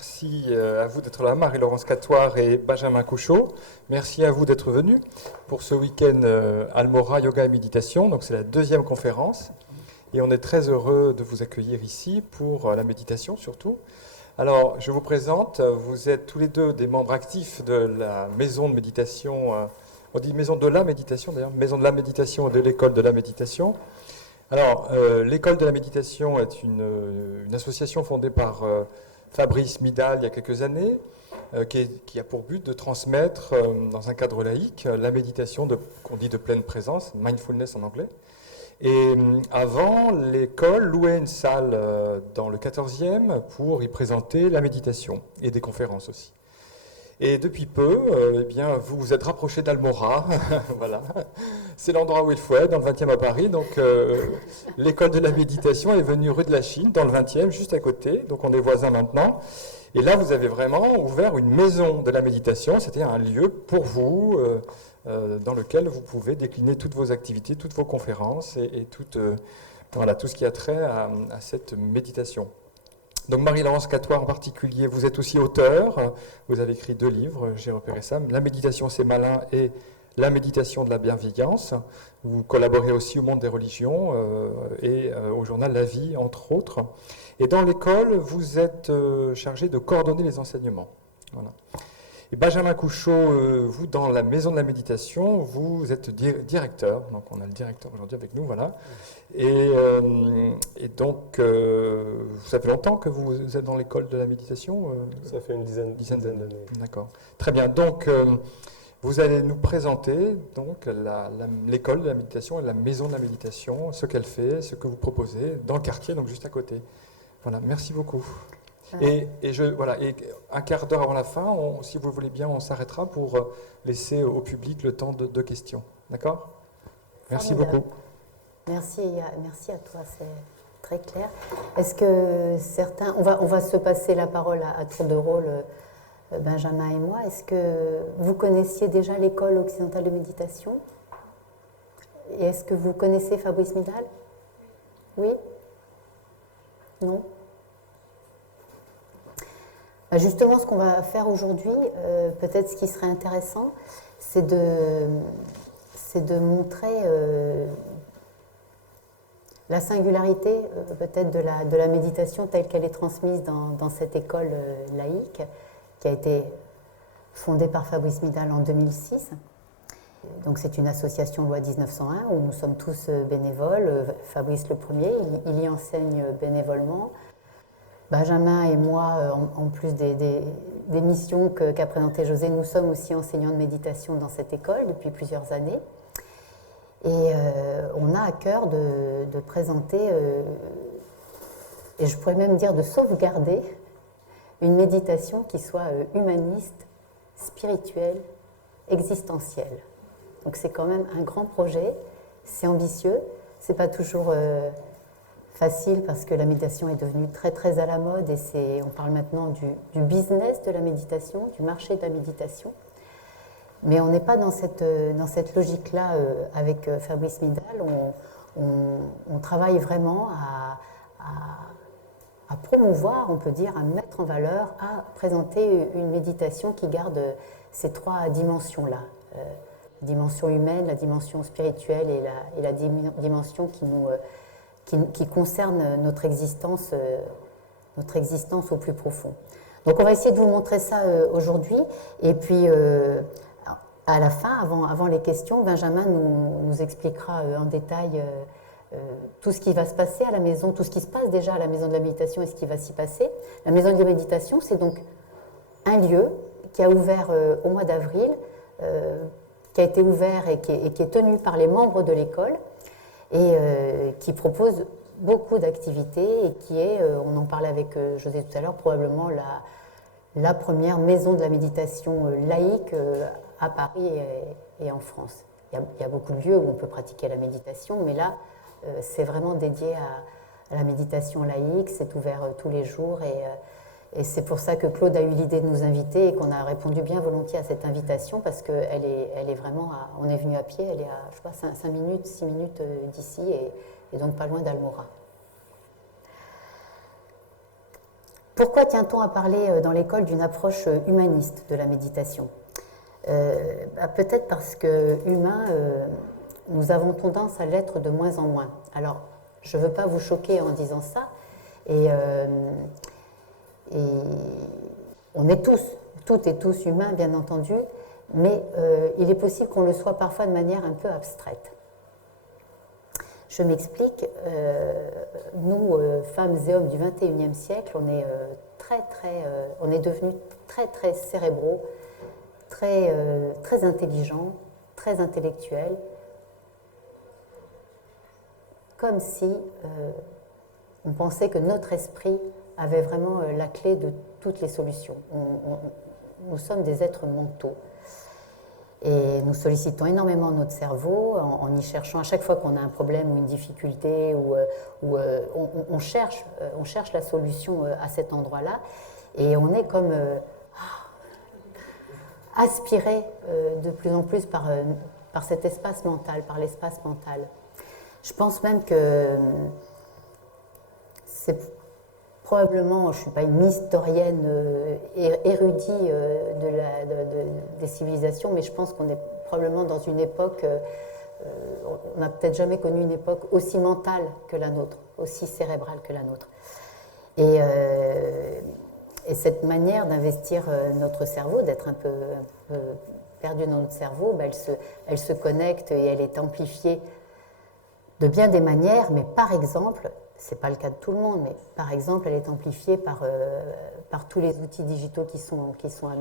Merci à vous d'être là, Marie-Laurence Catoire et Benjamin Couchot. Merci à vous d'être venus pour ce week-end Almora Yoga et Méditation. Donc c'est la deuxième conférence et on est très heureux de vous accueillir ici pour la méditation surtout. Alors je vous présente, vous êtes tous les deux des membres actifs de la maison de méditation, on dit maison de la méditation d'ailleurs, maison de la méditation et de l'école de la méditation. Alors, l'école de la méditation est une association fondée par Fabrice Midal il y a quelques années, qui a pour but de transmettre dans un cadre laïque la méditation qu'on dit de pleine présence, mindfulness en anglais. Et avant, l'école louait une salle dans le 14e pour y présenter la méditation et des conférences aussi. Et depuis peu, eh bien, vous vous êtes rapproché d'Almora, voilà. C'est l'endroit où il faut être, dans le 20e à Paris. Donc, l'école de la méditation est venue rue de la Chine, dans le 20e, juste à côté. Donc, on est voisins maintenant. Et là, vous avez vraiment ouvert une maison de la méditation. C'était un lieu pour vous, dans lequel vous pouvez décliner toutes vos activités, toutes vos conférences et voilà, tout ce qui a trait à cette méditation. Donc Marie-Laurence Catoire en particulier, vous êtes aussi auteur, vous avez écrit 2 livres, j'ai repéré ça, La méditation c'est malin et La méditation de la bienveillance. Vous collaborez aussi au Monde des religions et au journal La Vie, entre autres. Et dans l'école, vous êtes chargé de coordonner les enseignements. Voilà. Et Benjamin Couchot, vous, dans la maison de la méditation, vous êtes directeur. Donc, on a le directeur aujourd'hui avec nous, voilà. Et donc, ça fait longtemps que vous êtes dans l'école de la méditation Ça fait une dizaine d'années. D'accord. Très bien. Donc, vous allez nous présenter donc, l'école de la méditation et la maison de la méditation, ce qu'elle fait, ce que vous proposez, dans le quartier, donc juste à côté. Voilà, merci beaucoup. Et un quart d'heure avant la fin, si vous voulez bien, on s'arrêtera pour laisser au public le temps de questions. D'accord ? Merci beaucoup. Merci à toi, c'est très clair. Est-ce que certains... On va se passer la parole à tour de rôle, Benjamin et moi. Est-ce que vous connaissiez déjà l'école occidentale de méditation ? Et est-ce que vous connaissez Fabrice Midal ? Oui ? Non ? Justement, ce qu'on va faire aujourd'hui, peut-être ce qui serait intéressant, c'est de montrer la singularité peut-être de la méditation telle qu'elle est transmise dans cette école laïque qui a été fondée par Fabrice Midal en 2006. Donc c'est une association loi 1901 où nous sommes tous bénévoles. Fabrice le premier, il y enseigne bénévolement. Benjamin et moi, en plus des missions qu'a présentées José, nous sommes aussi enseignants de méditation dans cette école depuis plusieurs années. Et on a à cœur de présenter, et je pourrais même dire de sauvegarder, une méditation qui soit humaniste, spirituelle, existentielle. Donc c'est quand même un grand projet, c'est ambitieux, c'est pas toujours facile parce que la méditation est devenue très très à la mode et on parle maintenant du business de la méditation, du marché de la méditation. Mais on n'est pas dans cette logique-là avec Fabrice Midal. On travaille vraiment à promouvoir, on peut dire, à mettre en valeur, à présenter une méditation qui garde ces 3 dimensions-là. La dimension humaine, la dimension spirituelle et la dimension qui concerne notre existence au plus profond. Donc on va essayer de vous montrer ça aujourd'hui. Et puis à la fin, avant les questions, Benjamin nous expliquera en détail tout ce qui va se passer à la maison, tout ce qui se passe déjà à la maison de la méditation et ce qui va s'y passer. La maison de la méditation, c'est donc un lieu qui a ouvert au mois d'avril, qui a été ouvert et qui est tenu par les membres de l'école et qui propose beaucoup d'activités et qui est, on en parlait avec José tout à l'heure, probablement la première maison de la méditation laïque à Paris et en France. Il y a beaucoup de lieux où on peut pratiquer la méditation, mais là, c'est vraiment dédié à la méditation laïque, c'est ouvert tous les jours et c'est pour ça que Claude a eu l'idée de nous inviter et qu'on a répondu bien volontiers à cette invitation parce qu'elle est vraiment, on est venu à pied, elle est à, je sais pas, 5 minutes, 6 minutes d'ici et donc pas loin d'Almora. Pourquoi tient-on à parler dans l'école d'une approche humaniste de la méditation? Peut-être parce que humain, nous avons tendance à l'être de moins en moins. Alors, je ne veux pas vous choquer en disant ça, et on est tous, toutes et tous humains, bien entendu, mais il est possible qu'on le soit parfois de manière un peu abstraite. Je m'explique, nous, femmes et hommes du XXIe siècle, on est, on est devenus très cérébraux, très intelligents, très intellectuels, comme si on pensait que notre esprit avait vraiment la clé de toutes les solutions. Nous sommes des êtres mentaux. Et nous sollicitons énormément notre cerveau en y cherchant à chaque fois qu'on a un problème ou une difficulté, on cherche la solution à cet endroit-là. Et on est comme aspiré de plus en plus par cet espace mental, par l'espace mental. Je pense même que c'est probablement, je ne suis pas une historienne érudite des civilisations, mais je pense qu'on est probablement dans une époque, on n'a peut-être jamais connu une époque aussi mentale que la nôtre, aussi cérébrale que la nôtre. Et cette manière d'investir notre cerveau, d'être un peu perdu dans notre cerveau, elle se connecte et elle est amplifiée de bien des manières, mais par exemple, ce n'est pas le cas de tout le monde, mais par exemple, elle est amplifiée par tous les outils digitaux qui sont à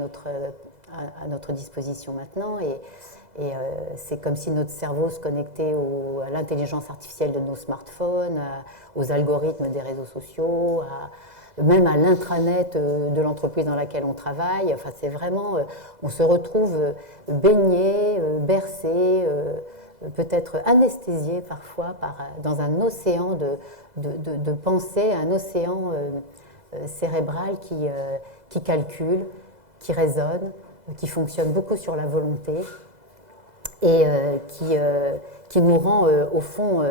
notre disposition maintenant. Et c'est comme si notre cerveau se connectait à l'intelligence artificielle de nos smartphones, aux algorithmes des réseaux sociaux, même à l'intranet de l'entreprise dans laquelle on travaille. Enfin, c'est vraiment, on se retrouve baigné, bercé, peut-être anesthésié parfois dans un océan de pensée, un océan cérébral qui calcule, qui raisonne, qui fonctionne beaucoup sur la volonté et qui nous rend au fond,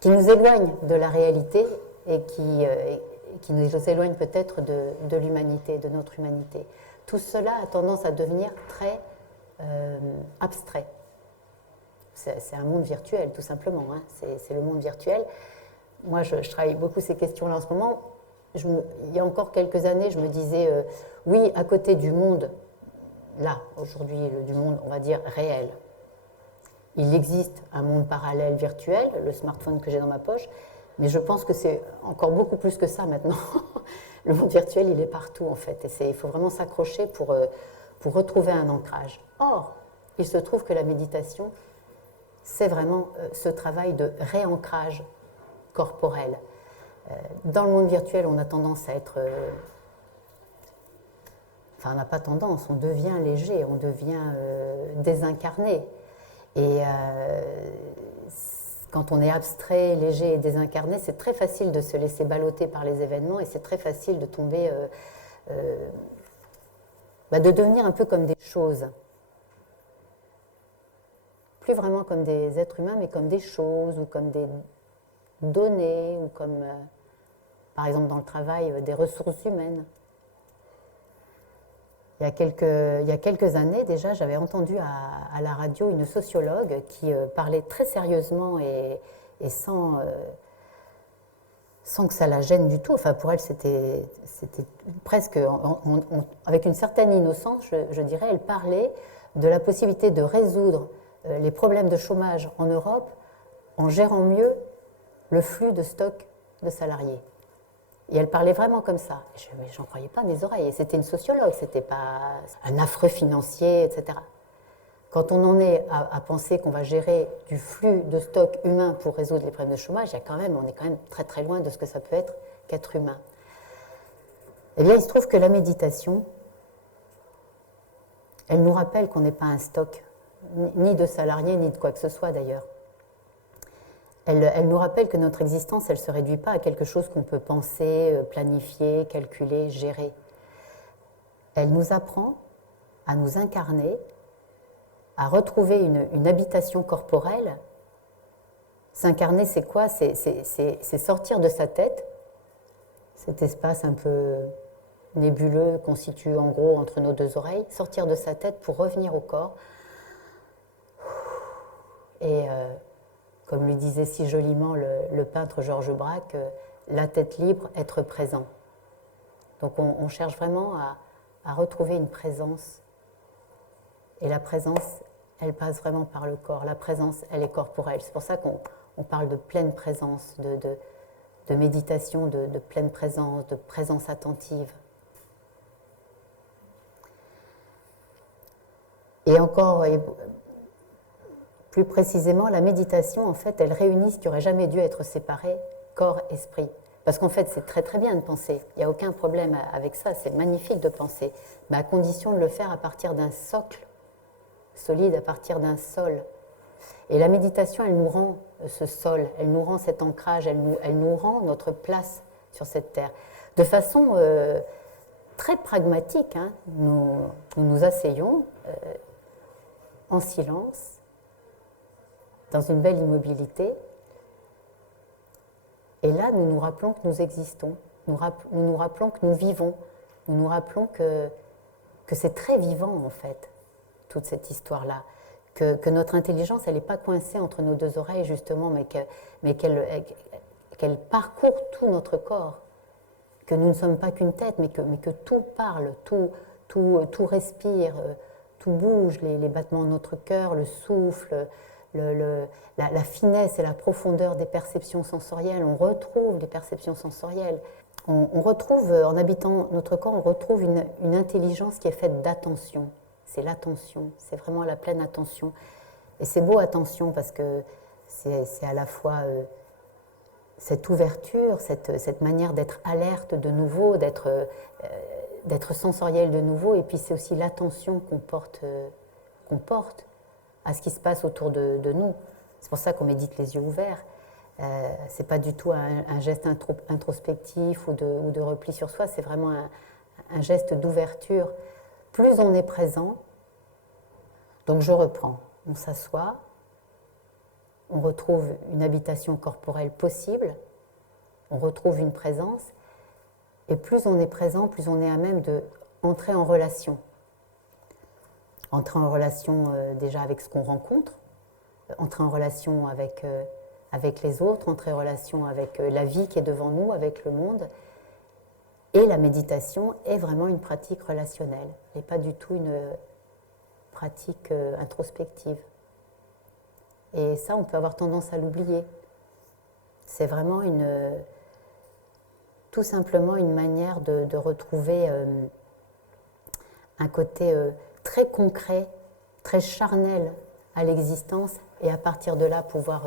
qui nous éloigne de la réalité et qui nous éloigne peut-être de l'humanité, de notre humanité. Tout cela a tendance à devenir très abstrait. C'est un monde virtuel, tout simplement. Hein. C'est le monde virtuel. Moi, je travaille beaucoup ces questions-là en ce moment. Il y a encore quelques années, je me disais, oui, à côté du monde, là, aujourd'hui, du monde, on va dire, réel, il existe un monde parallèle virtuel, le smartphone que j'ai dans ma poche, mais je pense que c'est encore beaucoup plus que ça maintenant. Le monde virtuel, il est partout, en fait, et il faut vraiment s'accrocher pour retrouver un ancrage. Or, il se trouve que la méditation, c'est vraiment ce travail de réancrage corporel. Dans le monde virtuel, on a tendance à être... Enfin, on n'a pas tendance, on devient léger, on devient désincarné. Et quand on est abstrait, léger et désincarné, c'est très facile de se laisser balloter par les événements et c'est très facile de tomber... de devenir un peu comme des choses. Plus vraiment comme des êtres humains, mais comme des choses ou comme des données ou comme, par exemple, dans le travail, des ressources humaines. Il y a quelques années déjà, j'avais entendu à la radio une sociologue qui parlait très sérieusement et sans que ça la gêne du tout. Enfin, pour elle, c'était presque, avec une certaine innocence, je dirais, elle parlait de la possibilité de résoudre les problèmes de chômage en Europe en gérant mieux le flux de stock de salariés. Et elle parlait vraiment comme ça. Mais j'en croyais pas mes oreilles. Et c'était une sociologue, c'était pas un affreux financier, etc. Quand on en est à penser qu'on va gérer du flux de stock humain pour résoudre les problèmes de chômage, on est quand même très très loin de ce que ça peut être qu'être humain. Eh bien, il se trouve que la méditation, elle nous rappelle qu'on n'est pas un stock, ni de salariés, ni de quoi que ce soit d'ailleurs. Elle nous rappelle que notre existence, elle ne se réduit pas à quelque chose qu'on peut penser, planifier, calculer, gérer. Elle nous apprend à nous incarner, à retrouver une habitation corporelle. S'incarner, c'est quoi ? C'est sortir de sa tête, cet espace un peu nébuleux qu'on situe en gros entre nos deux oreilles, sortir de sa tête pour revenir au corps. Et comme le disait si joliment le peintre Georges Braque, la tête libre, être présent. Donc on cherche vraiment à retrouver une présence. Et la présence, elle passe vraiment par le corps. La présence, elle est corporelle. C'est pour ça qu'on parle de pleine présence, de méditation, de pleine présence, de présence attentive. Et encore, plus précisément, la méditation, en fait, elle réunit ce qui n'aurait jamais dû être séparé, corps, esprit. Parce qu'en fait, c'est très très bien de penser. Il n'y a aucun problème avec ça. C'est magnifique de penser. Mais à condition de le faire à partir d'un socle solide, à partir d'un sol. Et la méditation, elle nous rend ce sol, elle nous rend cet ancrage, elle nous rend notre place sur cette terre. De façon très pragmatique, hein, nous asseyons en silence, dans une belle immobilité, et là, nous nous rappelons que nous existons, nous nous rappelons que nous vivons, nous nous rappelons que c'est très vivant, en fait, toute cette histoire-là. Que notre intelligence, elle n'est pas coincée entre nos deux oreilles, justement, mais qu'elle parcourt tout notre corps. Que nous ne sommes pas qu'une tête, mais que tout parle, tout respire, tout bouge, les battements de notre cœur, le souffle, la finesse et la profondeur des perceptions sensorielles. On retrouve les perceptions sensorielles. On retrouve, en habitant notre corps, on retrouve une intelligence qui est faite d'attention. C'est l'attention, c'est vraiment la pleine attention. Et c'est beau, attention, parce que c'est à la fois cette ouverture, cette manière d'être alerte de nouveau, d'être sensoriel de nouveau, et puis c'est aussi l'attention qu'on porte à ce qui se passe autour de nous. C'est pour ça qu'on médite les yeux ouverts. C'est pas du tout un geste introspectif ou de repli sur soi, c'est vraiment un geste d'ouverture. Plus on est présent, donc je reprends, on s'assoit, on retrouve une habitation corporelle possible, on retrouve une présence, et plus on est présent, plus on est à même d'entrer en relation. Entrer en relation déjà avec ce qu'on rencontre, entrer en relation avec les autres, entrer en relation avec la vie qui est devant nous, avec le monde. Et la méditation est vraiment une pratique relationnelle, et pas du tout une pratique introspective. Et ça, on peut avoir tendance à l'oublier. C'est vraiment tout simplement une manière de retrouver un côté très concret, très charnel à l'existence, et à partir de là, pouvoir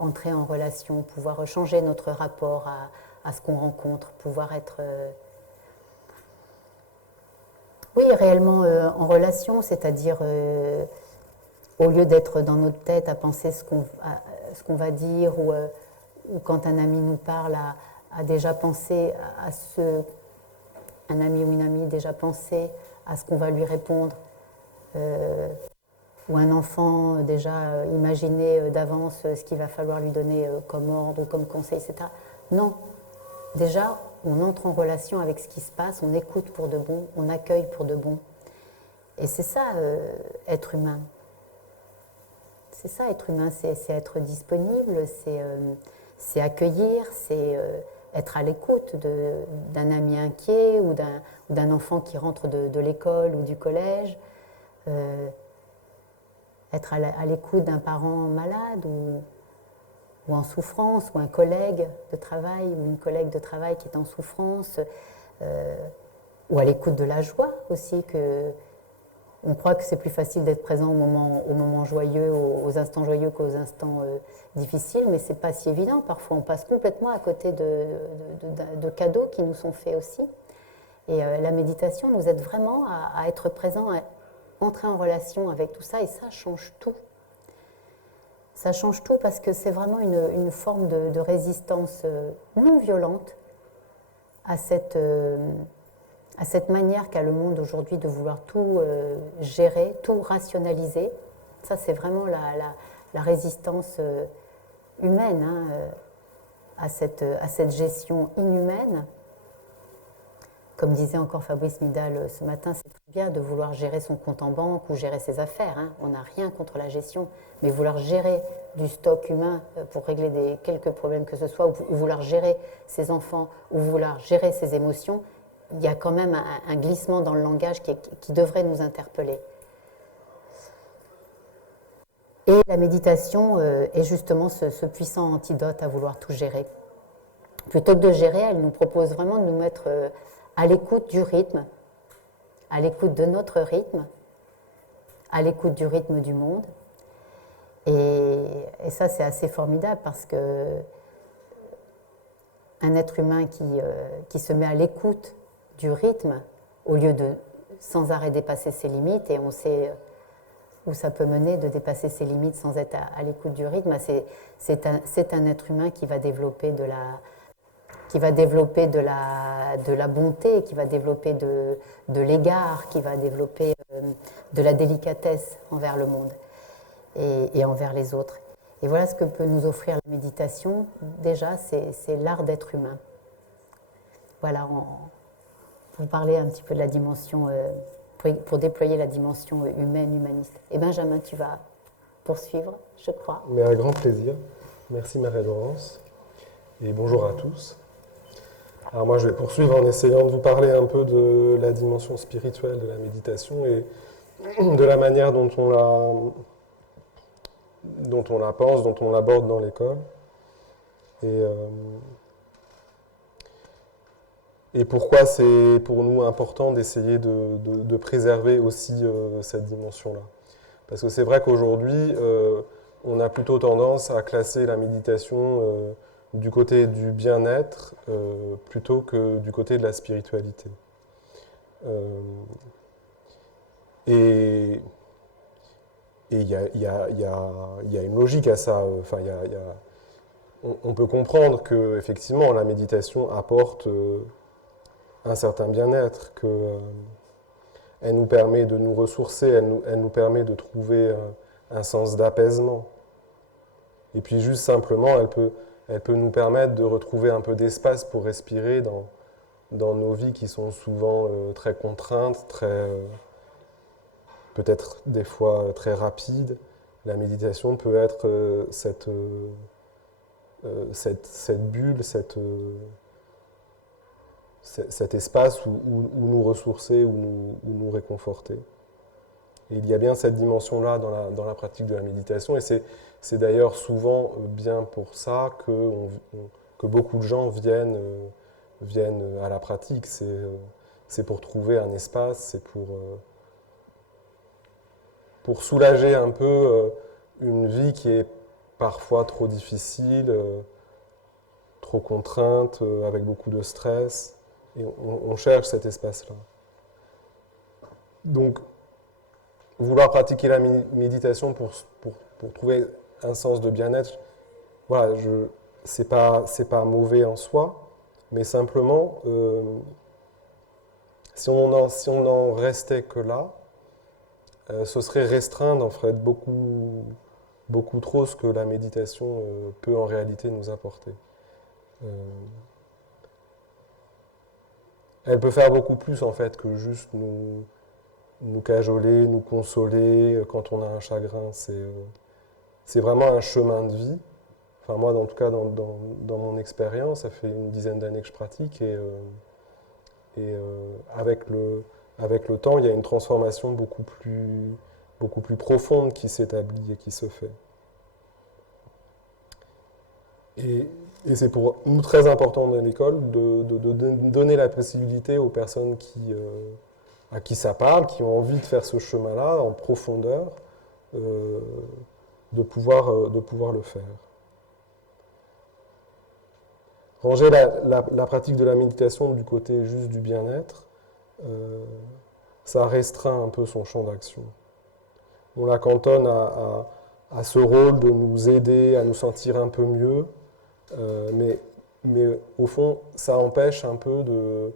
entrer en relation, pouvoir changer notre rapport à ce qu'on rencontre, pouvoir être... Oui, réellement en relation, c'est-à-dire au lieu d'être dans notre tête à penser ce qu'on va dire, ou quand un ami nous parle, à déjà penser à un ami ou une amie déjà penser à ce qu'on va lui répondre, ou un enfant déjà imaginer d'avance ce qu'il va falloir lui donner comme ordre ou comme conseil, etc. Non, déjà, on entre en relation avec ce qui se passe, on écoute pour de bon, on accueille pour de bon. Et c'est ça, être humain. C'est ça, être humain, c'est être disponible, c'est accueillir, c'est être à l'écoute d'un ami inquiet ou d'un enfant qui rentre de l'école ou du collège, être à l'écoute d'un parent malade ou en souffrance, ou un collègue de travail, ou une collègue de travail qui est en souffrance, ou à l'écoute de la joie aussi. On croit que c'est plus facile d'être présent au moment joyeux, aux instants joyeux qu'aux instants difficiles, mais ce n'est pas si évident. Parfois, on passe complètement à côté de cadeaux qui nous sont faits aussi. Et la méditation nous aide vraiment à être présent, à entrer en relation avec tout ça, et ça change tout. Ça change tout parce que c'est vraiment une forme de résistance non violente à cette manière qu'a le monde aujourd'hui de vouloir tout gérer, tout rationaliser. Ça, c'est vraiment la résistance humaine, hein, à cette gestion inhumaine. comme disait encore Fabrice Midal ce matin, c'est très bien de vouloir gérer son compte en banque ou gérer ses affaires. Hein. On n'a rien contre la gestion, mais vouloir gérer du stock humain pour régler quelques problèmes que ce soit, ou vouloir gérer ses enfants, ou vouloir gérer ses émotions, il y a quand même un glissement dans le langage qui devrait nous interpeller. Et la méditation est justement ce puissant antidote à vouloir tout gérer. Plutôt que de gérer, elle nous propose vraiment de nous mettre à l'écoute du rythme, à l'écoute de notre rythme, à l'écoute du rythme du monde. Et ça, c'est assez formidable parce que un être humain qui se met à l'écoute du rythme, au lieu de sans arrêt dépasser ses limites, et on sait où ça peut mener de dépasser ses limites sans être à l'écoute du rythme, c'est un être humain qui va développer de la bonté, qui va développer de l'égard, qui va développer de la délicatesse envers le monde et envers les autres. Et voilà ce que peut nous offrir la méditation. Déjà, c'est l'art d'être humain. Voilà, pour parler un petit peu de la dimension, pour déployer la dimension humaine, humaniste. Et Benjamin, tu vas poursuivre, je crois. Mais avec grand plaisir. Merci Marie-Laurence. Et bonjour à tous. Alors moi, je vais poursuivre en essayant de vous parler un peu de la dimension spirituelle de la méditation et de la manière dont on la pense, dont on l'aborde dans l'école. Et pourquoi c'est pour nous important d'essayer de préserver aussi cette dimension-là. Parce que c'est vrai qu'aujourd'hui, on a plutôt tendance à classer la méditation du côté du bien-être plutôt que du côté de la spiritualité. Et il y a une logique à ça. Enfin, on peut comprendre que effectivement la méditation apporte un certain bien-être, qu'elle nous permet de nous ressourcer, elle nous permet de trouver un sens d'apaisement. Et puis juste simplement, elle peut nous permettre de retrouver un peu d'espace pour respirer dans nos vies qui sont souvent très contraintes, peut-être des fois très rapides. La méditation peut être cette bulle, cet espace où nous ressourcer, où nous réconforter. Et il y a bien cette dimension-là dans la pratique de la méditation, et c'est d'ailleurs souvent bien pour ça que beaucoup de gens viennent à la pratique. C'est pour trouver un espace, c'est pour soulager un peu une vie qui est parfois trop difficile, trop contrainte, avec beaucoup de stress. Et on cherche cet espace-là. Donc, vouloir pratiquer la méditation pour trouver un sens de bien-être, voilà, c'est pas mauvais en soi, mais simplement, si on en restait que là, ce serait restreindre en fait beaucoup trop ce que la méditation peut en réalité nous apporter. Elle peut faire beaucoup plus en fait que juste nous cajoler, nous consoler quand on a un chagrin. C'est vraiment un chemin de vie. Enfin moi, en tout cas, dans mon expérience, ça fait une dizaine d'années que je pratique et avec le temps, il y a une transformation beaucoup plus profonde qui s'établit et qui se fait. Et c'est pour nous très important dans l'école de donner la possibilité aux personnes à qui ça parle, qui ont envie de faire ce chemin-là en profondeur, de pouvoir le faire. Ranger la pratique de la méditation du côté juste du bien-être, ça restreint un peu son champ d'action. On la cantonne à ce rôle de nous aider à nous sentir un peu mieux, mais au fond, ça empêche un peu de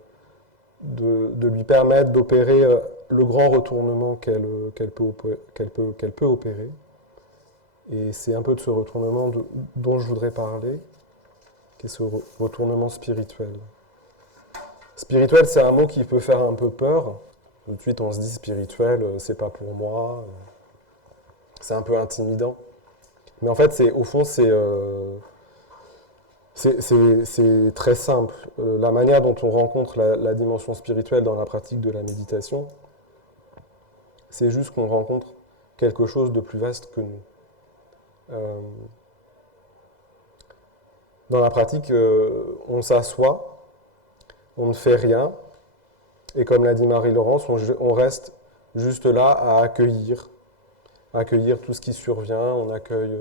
lui permettre d'opérer le grand retournement qu'elle peut opérer. Et c'est un peu de ce retournement dont je voudrais parler, qui est ce retournement spirituel. Spirituel, c'est un mot qui peut faire un peu peur. Tout de suite, on se dit spirituel, c'est pas pour moi. C'est un peu intimidant. Mais en fait, au fond, c'est très simple. La manière dont on rencontre la dimension spirituelle dans la pratique de la méditation, c'est juste qu'on rencontre quelque chose de plus vaste que nous. Dans la pratique, on s'assoit, on ne fait rien, et comme l'a dit Marie-Laurence, on reste juste là à accueillir tout ce qui survient. On accueille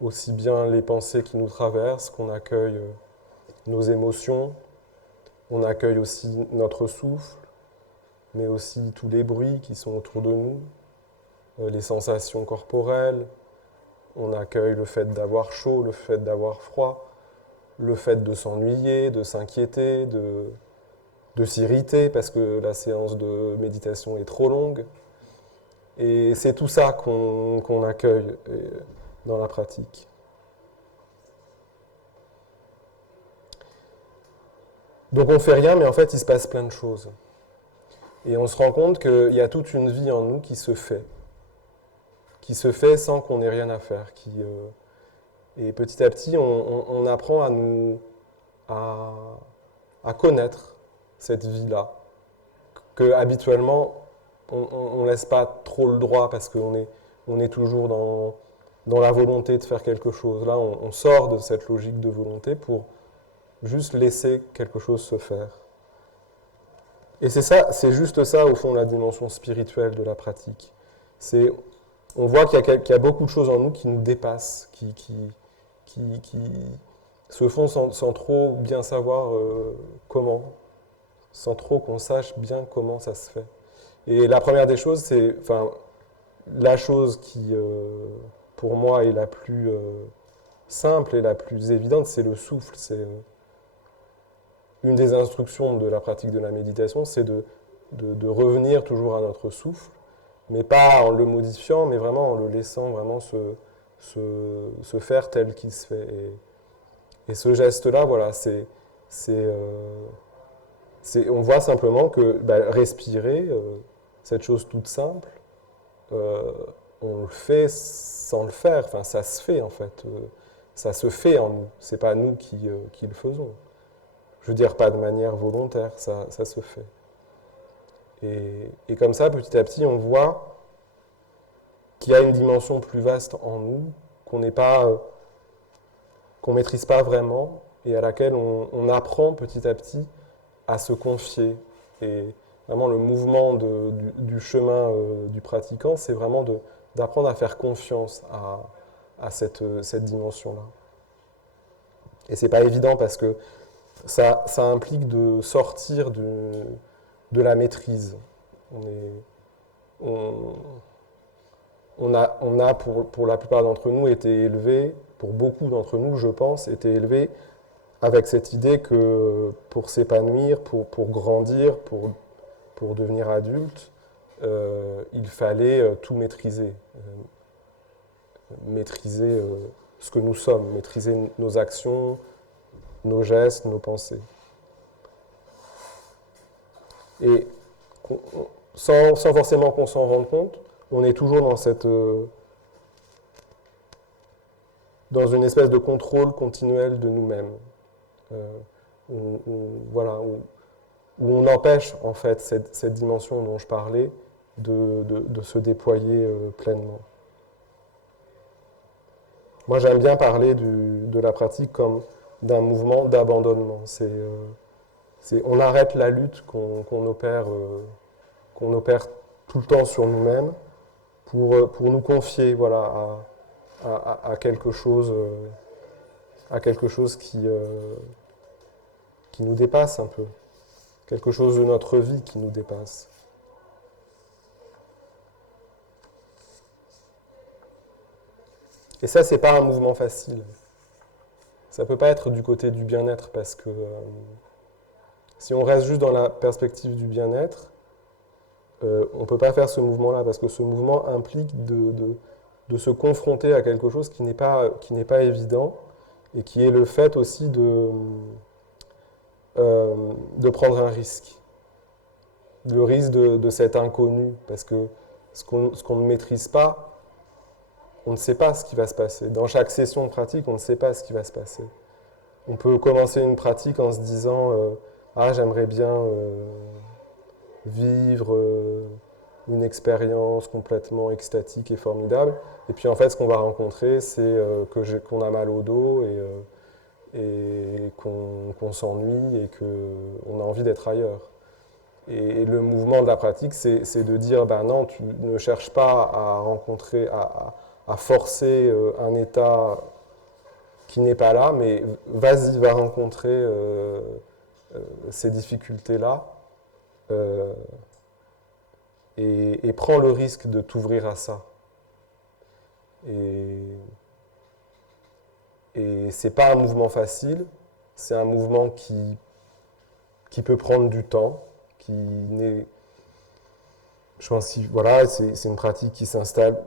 aussi bien les pensées qui nous traversent, qu'on accueille nos émotions, on accueille aussi notre souffle, mais aussi tous les bruits qui sont autour de nous, les sensations corporelles. On accueille le fait d'avoir chaud, le fait d'avoir froid, le fait de s'ennuyer, de s'inquiéter, de s'irriter parce que la séance de méditation est trop longue. Et c'est tout ça qu'on accueille dans la pratique. Donc on ne fait rien, mais en fait il se passe plein de choses. Et on se rend compte qu'il y a toute une vie en nous qui se fait sans qu'on ait rien à faire. Et petit à petit, on apprend à connaître cette vie-là, que habituellement, on ne laisse pas trop le droit parce qu'on est toujours dans la volonté de faire quelque chose. Là, on sort de cette logique de volonté pour juste laisser quelque chose se faire. Et c'est juste ça, au fond, la dimension spirituelle de la pratique. On voit qu'il y a beaucoup de choses en nous qui nous dépassent, qui se font sans trop bien savoir comment, sans trop qu'on sache bien comment ça se fait. Et la première des choses, la chose qui, pour moi, est la plus simple et la plus évidente, c'est le souffle. Une des instructions de la pratique de la méditation, c'est de revenir toujours à notre souffle, mais pas en le modifiant, mais vraiment en le laissant vraiment se faire tel qu'il se fait. Et ce geste-là, voilà, on voit simplement que respirer, cette chose toute simple, on le fait sans le faire. Enfin, ça se fait en fait. Ça se fait en nous. C'est pas nous qui le faisons. Je veux dire, pas de manière volontaire, ça se fait. Et comme ça, petit à petit, on voit qu'il y a une dimension plus vaste en nous, qu'on maîtrise pas vraiment, et à laquelle on apprend petit à petit à se confier. Et vraiment, le mouvement du chemin du pratiquant, c'est vraiment d'apprendre à faire confiance à cette dimension-là. Et c'est pas évident parce que ça implique de sortir de la maîtrise. On a pour la plupart d'entre nous été élevés, pour beaucoup d'entre nous, je pense, été élevés avec cette idée que pour s'épanouir, pour grandir, pour devenir adulte, il fallait tout maîtriser. Maîtriser ce que nous sommes, maîtriser nos actions, nos gestes, nos pensées. Et sans forcément qu'on s'en rende compte, on est toujours dans une espèce de contrôle continuel de nous-mêmes, où on empêche en fait cette dimension dont je parlais de se déployer pleinement. Moi, j'aime bien parler de la pratique comme d'un mouvement d'abandonnement. On arrête la lutte qu'on opère tout le temps sur nous-mêmes pour nous confier à quelque chose qui nous dépasse un peu, quelque chose de notre vie qui nous dépasse. Et ça, c'est pas un mouvement facile. Ça peut pas être du côté du bien-être parce que si on reste juste dans la perspective du bien-être, on ne peut pas faire ce mouvement-là parce que ce mouvement implique de se confronter à quelque chose qui n'est pas évident et qui est le fait aussi de prendre un risque. Le risque de cet inconnu, parce que ce qu'on ne maîtrise pas, on ne sait pas ce qui va se passer. Dans chaque session de pratique, on ne sait pas ce qui va se passer. On peut commencer une pratique en se disant ah, j'aimerais bien vivre une expérience complètement extatique et formidable. Et puis en fait, ce qu'on va rencontrer, c'est qu'on a mal au dos et qu'on s'ennuie et qu'on a envie d'être ailleurs. Et le mouvement de la pratique, c'est de dire ben non, tu ne cherches pas à rencontrer, à forcer un état qui n'est pas là, mais vas-y, va rencontrer ces difficultés-là et prends le risque de t'ouvrir à ça. Et c'est pas un mouvement facile, c'est un mouvement qui peut prendre du temps, qui n'est... Je pense que voilà, c'est une pratique qui s'installe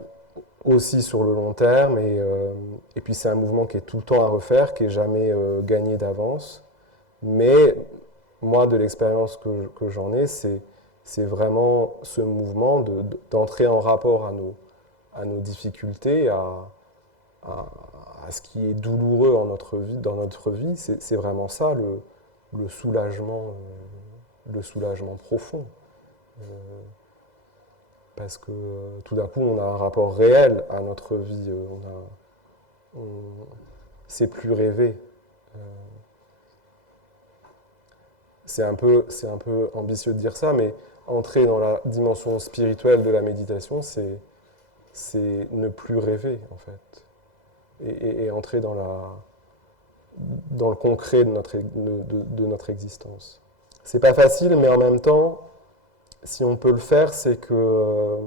aussi sur le long terme, et puis c'est un mouvement qui est tout le temps à refaire, qui n'est jamais gagné d'avance. Mais moi, de l'expérience que j'en ai, c'est vraiment ce mouvement d'entrer en rapport à nos difficultés, à ce qui est douloureux dans notre vie. C'est vraiment ça, le soulagement profond. Parce que tout d'un coup, on a un rapport réel à notre vie. C'est plus rêvé. C'est un peu ambitieux de dire ça, mais entrer dans la dimension spirituelle de la méditation, c'est ne plus rêver, en fait. Et entrer dans le concret de notre existence. C'est pas facile, mais en même temps, si on peut le faire, c'est que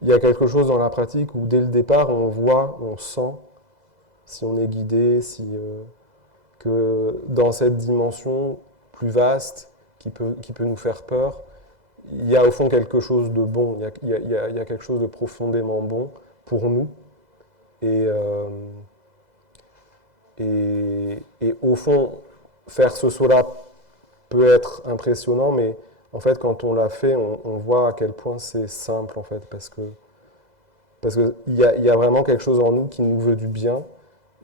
il y a quelque chose dans la pratique où dès le départ, on voit, on sent, si on est guidé, que dans cette dimension plus vaste, qui peut nous faire peur, il y a au fond quelque chose de bon, il y a quelque chose de profondément bon pour nous. Et au fond, faire ce saut-là peut être impressionnant, mais en fait, quand on l'a fait, on voit à quel point c'est simple, en fait, parce que il y a vraiment quelque chose en nous qui nous veut du bien,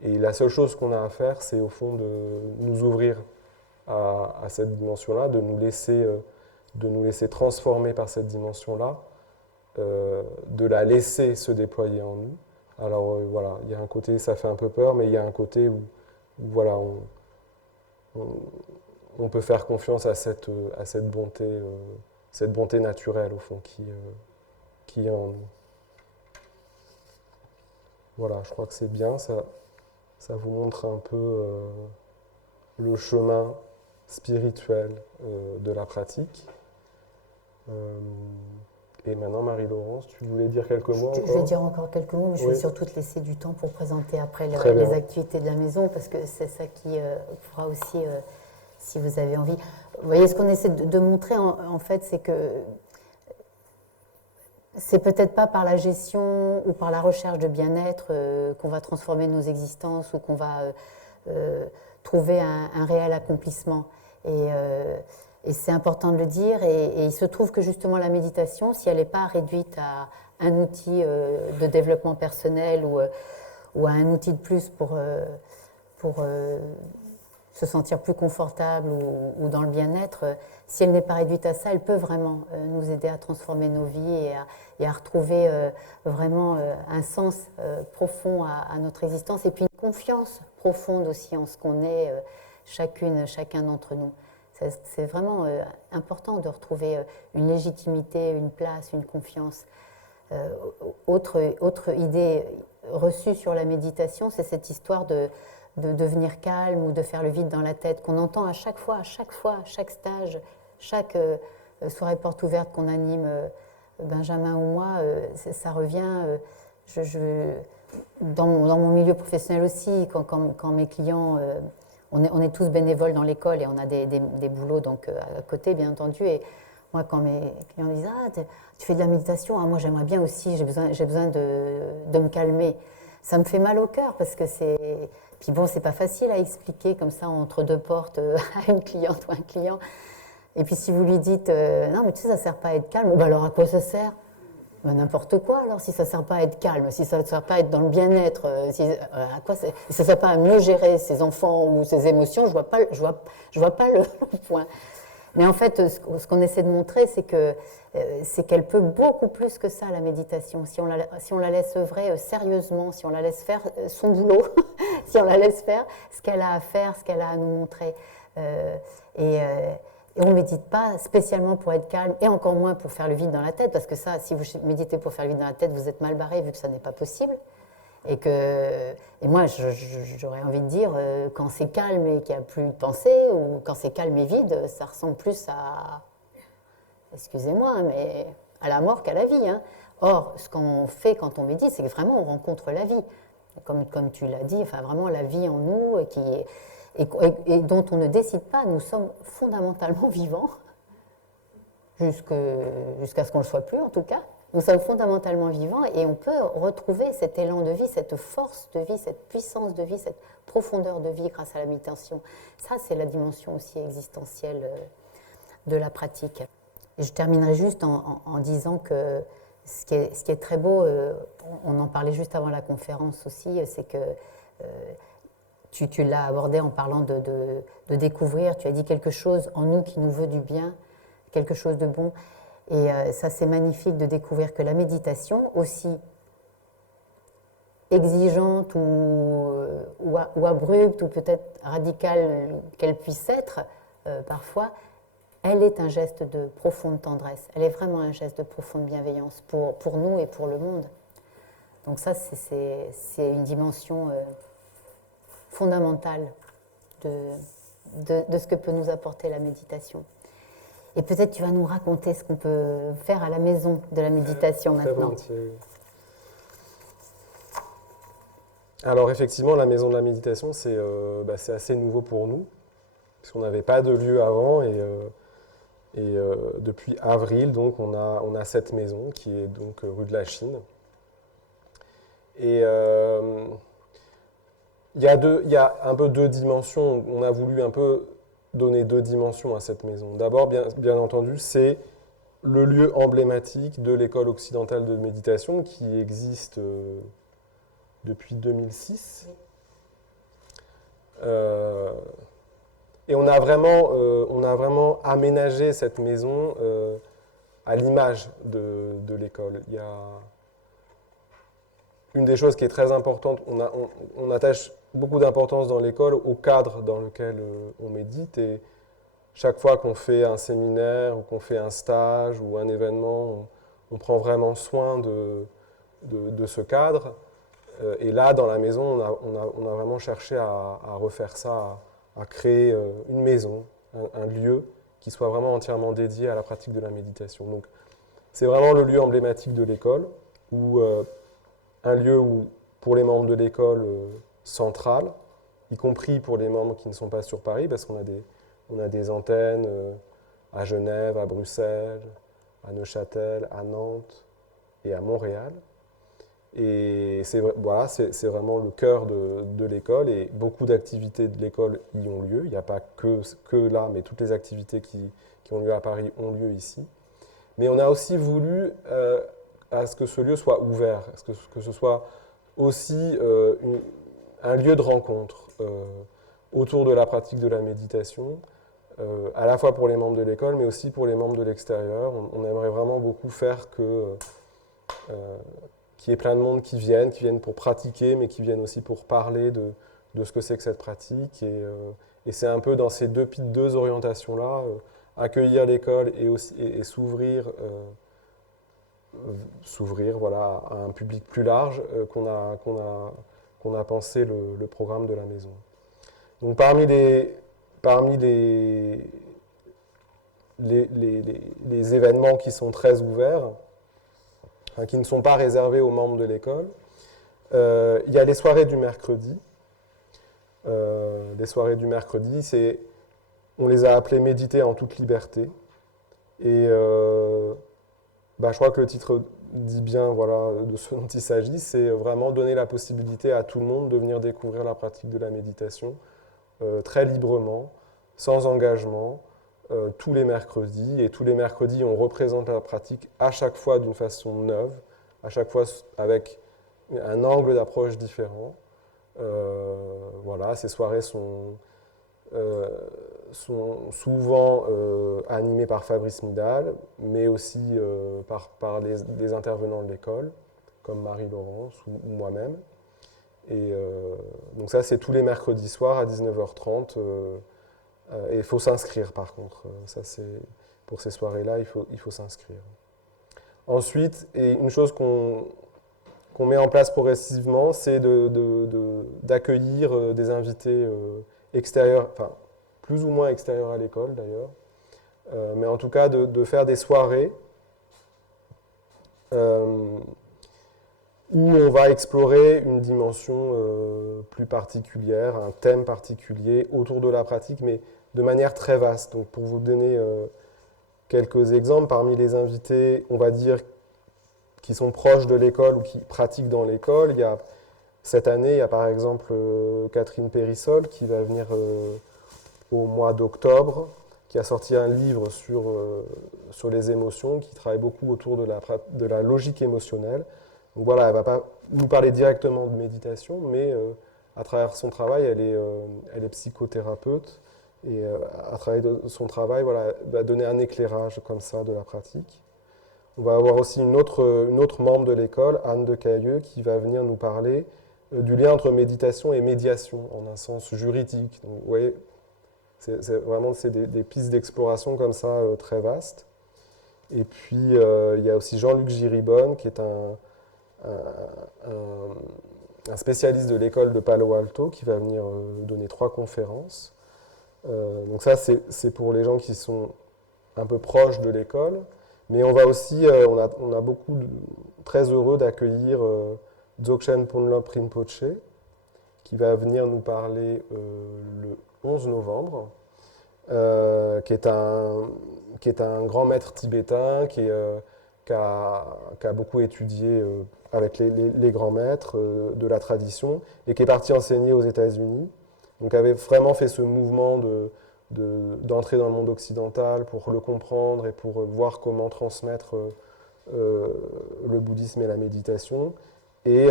et la seule chose qu'on a à faire, c'est au fond de nous ouvrir à cette dimension-là, de nous laisser transformer par cette dimension-là, de la laisser se déployer en nous. Alors voilà, il y a un côté, ça fait un peu peur, mais il y a un côté où voilà, on peut faire confiance à cette bonté naturelle, au fond, qui est en nous. Voilà, je crois que c'est bien, ça vous montre un peu le chemin spirituel de la pratique. Et maintenant, Marie-Laurence, tu voulais dire quelques mots encore ? Je vais dire encore quelques mots, mais je vais surtout te laisser du temps pour présenter après les activités de la maison, parce que c'est ça qui fera aussi, si vous avez envie. Vous voyez, ce qu'on essaie de montrer, en fait, c'est que c'est peut-être pas par la gestion ou par la recherche de bien-être qu'on va transformer nos existences ou qu'on va trouver un réel accomplissement. Et c'est important de le dire. Et il se trouve que justement la méditation, si elle n'est pas réduite à un outil de développement personnel ou à un outil de plus pour se sentir plus confortable ou dans le bien-être, si elle n'est pas réduite à ça, elle peut vraiment nous aider à transformer nos vies et à retrouver vraiment un sens profond à notre existence et puis une confiance profonde aussi en ce qu'on est, chacun d'entre nous. C'est vraiment important de retrouver une légitimité, une place, une confiance. Autre idée reçue sur la méditation, c'est cette histoire de devenir calme ou de faire le vide dans la tête, qu'on entend à chaque fois, à chaque stage, chaque soirée porte ouverte qu'on anime, Benjamin ou moi, ça revient. Dans mon milieu professionnel aussi, quand mes clients, on est tous bénévoles dans l'école et on a des boulots donc, à côté, bien entendu. Et moi, quand mes clients me disent « Ah, tu fais de la méditation, moi j'aimerais bien aussi, j'ai besoin de me calmer », ça me fait mal au cœur parce que c'est... Puis bon, c'est pas facile à expliquer comme ça entre deux portes à une cliente ou un client. Et puis si vous lui dites non mais tu sais ça sert pas à être calme, bah alors à quoi ça sert? Ben, n'importe quoi alors si ça sert pas à être calme, si ça sert pas à être dans le bien-être, à quoi si ça sert pas à mieux gérer ses enfants ou ses émotions, je vois pas le point. Mais en fait, ce qu'on essaie de montrer, c'est qu'elle peut beaucoup plus que ça, la méditation. Si on la laisse œuvrer sérieusement, si on la laisse faire son boulot, si on la laisse faire ce qu'elle a à faire, ce qu'elle a à nous montrer. Et on ne médite pas spécialement pour être calme, et encore moins pour faire le vide dans la tête, parce que ça, si vous méditez pour faire le vide dans la tête, vous êtes mal barré, vu que ça n'est pas possible. Et moi, j'aurais envie de dire, quand c'est calme et qu'il n'y a plus de pensée, ou quand c'est calme et vide, ça ressemble plus à, excusez-moi, mais à la mort qu'à la vie. Hein. Or, ce qu'on fait quand on médite, c'est que vraiment on rencontre la vie. Comme tu l'as dit, enfin vraiment la vie en nous, et dont on ne décide pas, nous sommes fondamentalement vivants, jusqu'à ce qu'on ne le soit plus en tout cas. Nous sommes fondamentalement vivants et on peut retrouver cet élan de vie, cette force de vie, cette puissance de vie, cette profondeur de vie grâce à la méditation. Ça, c'est la dimension aussi existentielle de la pratique. Et je terminerai juste en disant que ce qui est très beau, on en parlait juste avant la conférence aussi, c'est que tu l'as abordé en parlant de découvrir, tu as dit quelque chose en nous qui nous veut du bien, quelque chose de bon. Et ça, c'est magnifique de découvrir que la méditation, aussi exigeante ou abrupte, ou peut-être radicale qu'elle puisse être, parfois, elle est un geste de profonde tendresse. Elle est vraiment un geste de profonde bienveillance pour nous et pour le monde. Donc ça, c'est une dimension fondamentale de ce que peut nous apporter la méditation. Et peut-être tu vas nous raconter ce qu'on peut faire à la maison de la méditation maintenant. Alors effectivement, la maison de la méditation, c'est assez nouveau pour nous, parce qu'on n'avait pas de lieu avant, et depuis avril, donc, on a cette maison qui est donc rue de la Chine. Et il y a un peu deux dimensions. On a voulu un peu donner deux dimensions à cette maison. D'abord, bien entendu, c'est le lieu emblématique de l'école occidentale de méditation qui existe depuis 2006. Et on a vraiment aménagé cette maison à l'image de l'école. Il y a une des choses qui est très importante, on attache beaucoup d'importance dans l'école au cadre dans lequel on médite, et chaque fois qu'on fait un séminaire ou qu'on fait un stage ou un événement, on prend vraiment soin de ce cadre. Et là, dans la maison, on a vraiment cherché à refaire ça, à créer une maison, un lieu qui soit vraiment entièrement dédié à la pratique de la méditation. Donc, c'est vraiment le lieu emblématique de l'école, un lieu où, pour les membres de l'école centrale, y compris pour les membres qui ne sont pas sur Paris, parce qu'on a des antennes à Genève, à Bruxelles, à Neuchâtel, à Nantes et à Montréal. Et c'est vraiment le cœur de l'école, et beaucoup d'activités de l'école y ont lieu. Il n'y a pas que là, mais toutes les activités qui ont lieu à Paris ont lieu ici. Mais on a aussi voulu à ce que ce lieu soit ouvert, que ce soit aussi un lieu de rencontre autour de la pratique de la méditation, à la fois pour les membres de l'école, mais aussi pour les membres de l'extérieur. On aimerait vraiment beaucoup faire qu'il y ait plein de monde qui viennent pour pratiquer, mais qui viennent aussi pour parler de ce que c'est que cette pratique. Et c'est un peu dans ces deux orientations-là, accueillir l'école et s'ouvrir voilà, à un public plus large, qu'on a pensé le programme de la maison. Donc parmi les événements qui sont très ouverts, qui ne sont pas réservés aux membres de l'école, il y a les soirées du mercredi. Les soirées du mercredi, on les a appelées « Méditer en toute liberté ». Et je crois que le titre dit bien voilà, de ce dont il s'agit, c'est vraiment donner la possibilité à tout le monde de venir découvrir la pratique de la méditation très librement, sans engagement, tous les mercredis. Et tous les mercredis, on représente la pratique à chaque fois d'une façon neuve, à chaque fois avec un angle d'approche différent. Voilà, ces soirées sont souvent animées par Fabrice Midal, mais aussi par les intervenants de l'école, comme Marie-Laurence ou moi-même. Et donc ça, c'est tous les mercredis soirs à 19h30. Et il faut s'inscrire, par contre. Ça, pour ces soirées-là, il faut s'inscrire. Ensuite, et une chose qu'on met en place progressivement, c'est d'accueillir des invités extérieurs, enfin, plus ou moins extérieurs à l'école d'ailleurs, mais en tout cas de faire des soirées où on va explorer une dimension plus particulière, un thème particulier autour de la pratique, mais de manière très vaste. Donc pour vous donner quelques exemples, parmi les invités, on va dire, qui sont proches de l'école ou qui pratiquent dans l'école, cette année, il y a par exemple Catherine Périssol qui va venir au mois d'octobre, qui a sorti un livre sur les émotions, qui travaille beaucoup autour de la logique émotionnelle. Donc voilà, elle ne va pas nous parler directement de méditation, mais à travers son travail, elle est psychothérapeute, et à travers son travail, voilà, elle va donner un éclairage comme ça de la pratique. On va avoir aussi une autre membre de l'école, Anne de Cailleux, qui va venir nous parler du lien entre méditation et médiation, en un sens juridique. Donc, vous voyez, c'est des pistes d'exploration comme ça très vastes. Et puis, il y a aussi Jean-Luc Giribonne, qui est un spécialiste de l'école de Palo Alto, qui va venir donner 3 conférences. Donc ça, c'est pour les gens qui sont un peu proches de l'école. Mais on va aussi, on a beaucoup très heureux d'accueillir Dzogchen Ponlop Rinpoche, qui va venir nous parler le 11 novembre, qui est un grand maître tibétain qui a beaucoup étudié avec les grands maîtres de la tradition et qui est parti enseigner aux États-Unis. Donc avait vraiment fait ce mouvement d'entrer dans le monde occidental pour le comprendre et pour voir comment transmettre le bouddhisme et la méditation. Et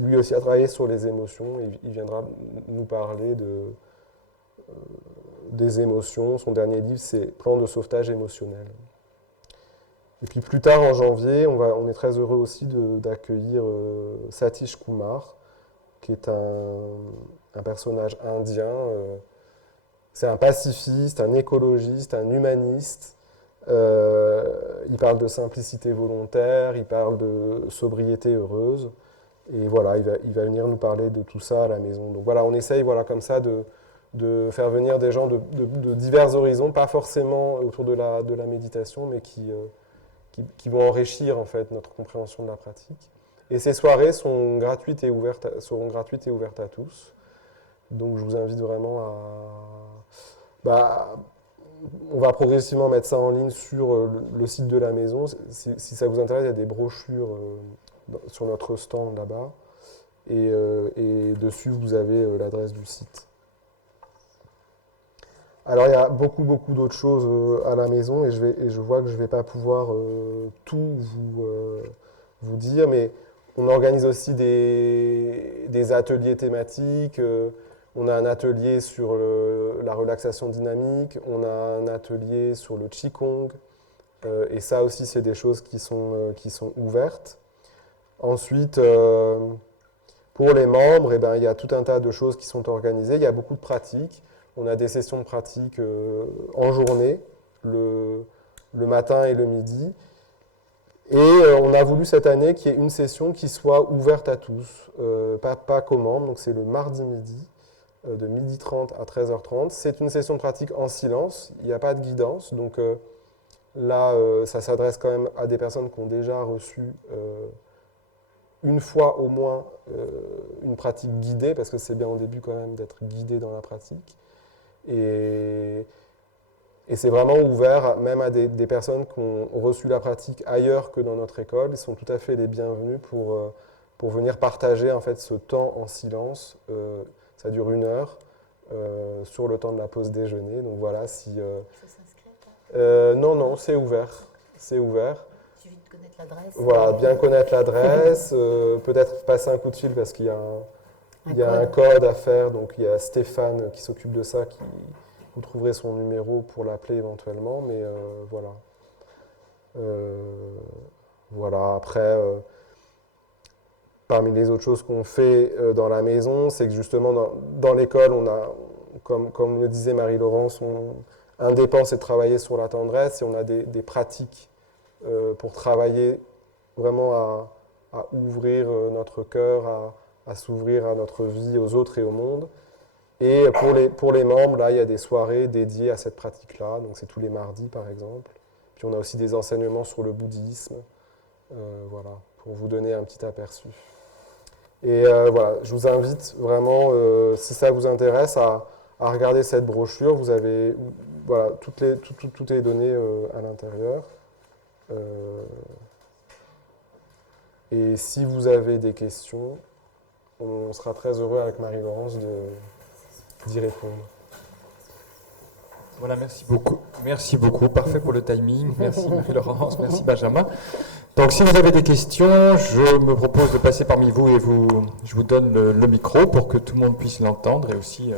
lui aussi a travaillé sur les émotions. Et il viendra nous parler des émotions. Son dernier livre, c'est Plan de sauvetage émotionnel. Et puis plus tard, en janvier, on est très heureux aussi d'accueillir Satish Kumar, qui est un personnage indien. C'est un pacifiste, un écologiste, un humaniste. Il parle de simplicité volontaire, il parle de sobriété heureuse. Et voilà, il va venir nous parler de tout ça à la maison. Donc voilà, on essaye comme ça de faire venir des gens de divers horizons, pas forcément autour de la méditation, mais qui vont enrichir en fait notre compréhension de la pratique. Et ces soirées seront gratuites et ouvertes à tous. Donc je vous invite vraiment on va progressivement mettre ça en ligne sur le site de la maison. Si ça vous intéresse, il y a des brochures sur notre stand là-bas. Et dessus, vous avez l'adresse du site. Alors il y a beaucoup d'autres choses à la maison et je vois que je ne vais pas pouvoir tout vous dire, mais on organise aussi des ateliers thématiques. On a un atelier sur la relaxation dynamique, on a un atelier sur le Qigong, et ça aussi c'est des choses qui sont ouvertes. Ensuite, pour les membres, il y a tout un tas de choses qui sont organisées, il y a beaucoup de pratiques. On a des sessions de pratique en journée, le matin et le midi. Et on a voulu cette année qu'il y ait une session qui soit ouverte à tous, pas qu'aux membres, donc c'est le mardi midi, de 12h30 à 13h30. C'est une session de pratique en silence, il n'y a pas de guidance, donc là, ça s'adresse quand même à des personnes qui ont déjà reçu une fois au moins une pratique guidée, parce que c'est bien au début quand même d'être guidé dans la pratique. Et Et c'est vraiment ouvert même à des personnes qui ont reçu la pratique ailleurs que dans notre école. Ils sont tout à fait les bienvenus pour venir partager en fait, ce temps en silence. Ça dure 1 heure sur le temps de la pause déjeuner. Donc voilà, si... non, c'est ouvert. C'est ouvert. Il suffit de connaître l'adresse. Voilà, bien connaître l'adresse, peut-être passer un coup de fil parce qu'il y a un code à faire. Donc il y a Stéphane qui s'occupe de ça, vous trouverez son numéro pour l'appeler éventuellement. Mais voilà. Voilà, après, parmi les autres choses qu'on fait dans la maison, c'est que justement dans l'école, on a, comme le disait Marie-Laurence, un des pans, c'est de travailler sur la tendresse et on a des pratiques pour travailler vraiment à ouvrir notre cœur, à s'ouvrir à notre vie, aux autres et au monde. Et pour les membres, là, il y a des soirées dédiées à cette pratique-là. Donc c'est tous les mardis, par exemple. Puis on a aussi des enseignements sur le bouddhisme, voilà, pour vous donner un petit aperçu. Et voilà, je vous invite vraiment, si ça vous intéresse, à regarder cette brochure. Vous avez, voilà, tout est donné à l'intérieur. Et si vous avez des questions, on sera très heureux avec Marie-Laurence d'y répondre. Voilà, merci beaucoup. Merci beaucoup. Parfait pour le timing. Merci Marie-Laurence, merci Benjamin. Donc, si vous avez des questions, je me propose de passer parmi vous et je vous donne le micro pour que tout le monde puisse l'entendre et aussi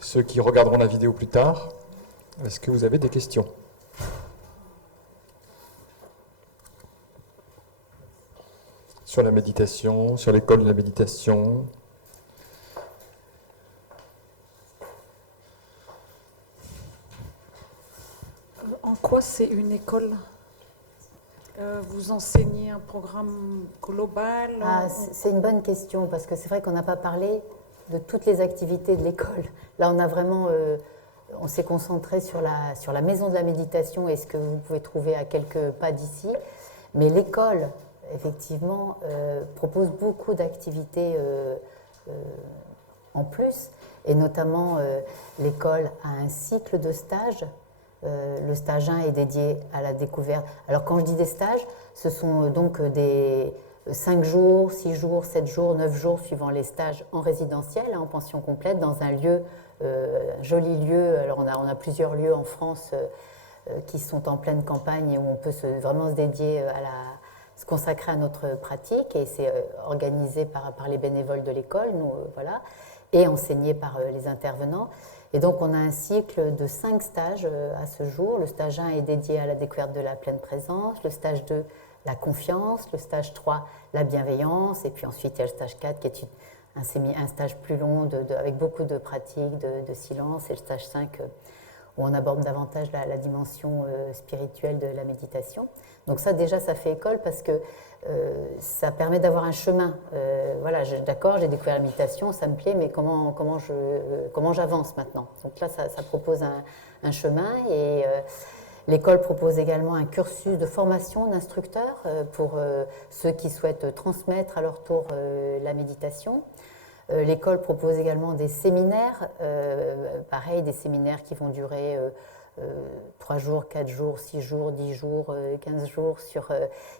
ceux qui regarderont la vidéo plus tard. Est-ce que vous avez des questions ? Sur la méditation, sur l'école de la méditation. En quoi c'est une école ? Vous enseignez un programme global ? C'est une bonne question, parce que c'est vrai qu'on n'a pas parlé de toutes les activités de l'école. Là, on a vraiment, on s'est concentré sur la maison de la méditation et ce que vous pouvez trouver à quelques pas d'ici. Mais l'école, effectivement, propose beaucoup d'activités en plus, et notamment l'école a un cycle de stages. Le stage 1 est dédié à la découverte. Alors quand je dis des stages, ce sont donc des 5 jours, 6 jours, 7 jours, 9 jours, suivant les stages en résidentiel, en pension complète, dans un lieu, un joli lieu. Alors on a plusieurs lieux en France qui sont en pleine campagne et où on peut vraiment se dédier se consacrer à notre pratique, et c'est organisé par les bénévoles de l'école, nous, voilà, et enseigné par les intervenants. Et donc, on a un cycle de 5 stages à ce jour. Le stage 1 est dédié à la découverte de la pleine présence, le stage 2, la confiance, le stage 3, la bienveillance, et puis ensuite, il y a le stage 4 qui est un stage plus long avec beaucoup de pratiques, de silence, et le stage 5 où on aborde davantage la dimension spirituelle de la méditation. Donc ça, déjà, ça fait école parce que ça permet d'avoir un chemin. Voilà, d'accord, j'ai découvert la méditation, ça me plaît, mais comment j'avance maintenant ? Donc là, ça propose un chemin, et l'école propose également un cursus de formation d'instructeurs pour ceux qui souhaitent transmettre à leur tour la méditation. L'école propose également des séminaires, pareil, des séminaires qui vont durer 3 jours, 4 jours, 6 jours, 10 jours, 15 jours,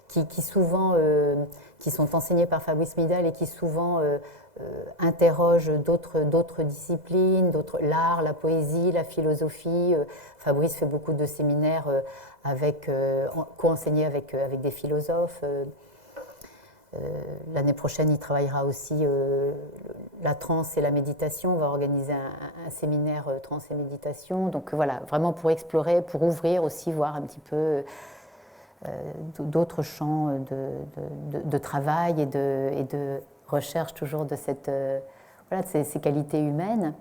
qui souvent qui sont enseignés par Fabrice Midal et qui souvent interrogent d'autres disciplines, l'art, la poésie, la philosophie. Fabrice fait beaucoup de séminaires co-enseignés avec des philosophes. L'année prochaine, il travaillera aussi la transe et la méditation. On va organiser un séminaire transe et méditation. Donc voilà, vraiment pour explorer, pour ouvrir aussi, voir un petit peu d'autres champs de travail et de recherche toujours de ces qualités humaines.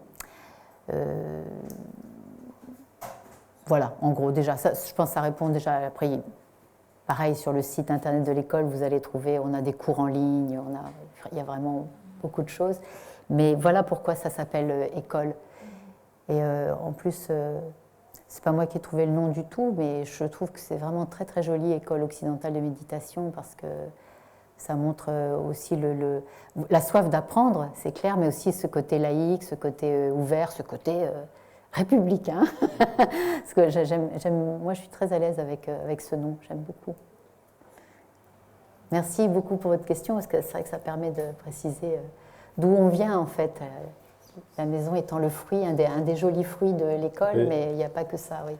Voilà, en gros, déjà, ça, je pense que ça répond déjà. Après, pareil, sur le site internet de l'école, vous allez trouver, on a des cours en ligne, il y a vraiment beaucoup de choses. Mais voilà pourquoi ça s'appelle école. Et en plus, c'est pas moi qui ai trouvé le nom du tout, mais je trouve que c'est vraiment très très joli, École occidentale de méditation, parce que ça montre aussi la soif d'apprendre, c'est clair, mais aussi ce côté laïque, ce côté ouvert, ce côté républicain. Parce que moi, je suis très à l'aise avec ce nom, j'aime beaucoup. Merci beaucoup pour votre question, parce que c'est vrai que ça permet de préciser d'où on vient, en fait. La maison étant le fruit, un des jolis fruits de l'école, oui. Mais il n'y a pas que ça, oui.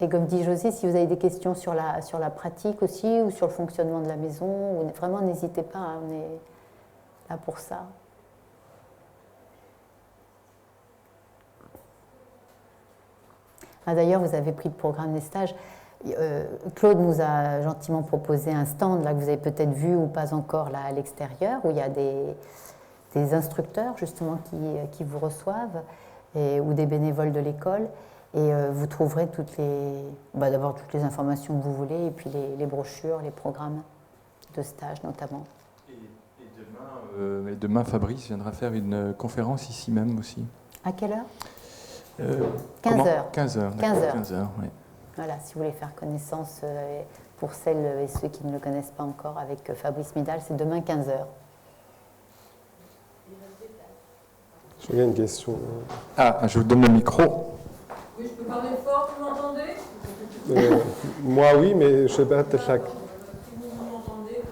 Et comme dit José, si vous avez des questions sur la pratique aussi, ou sur le fonctionnement de la maison, vraiment n'hésitez pas, hein, on est là pour ça. Ah, d'ailleurs, vous avez pris le programme des stages. Claude nous a gentiment proposé un stand là, que vous avez peut-être vu ou pas encore là, à l'extérieur, où il y a des instructeurs justement qui vous reçoivent, ou des bénévoles de l'école. Et vous trouverez d'abord toutes les informations que vous voulez, et puis les brochures, les programmes de stage notamment. Et demain, Fabrice viendra faire une conférence ici même aussi. À quelle heure 15h. 15h, oui. Voilà, si vous voulez faire connaissance, pour celles et ceux qui ne le connaissent pas encore, avec Fabrice Midal, c'est demain 15h. J'ai une question. Ah, je vous donne le micro. Oui, je peux parler fort, vous m'entendez Moi, oui, mais je ne sais pas, peut-être chaque. Si vous m'entendez,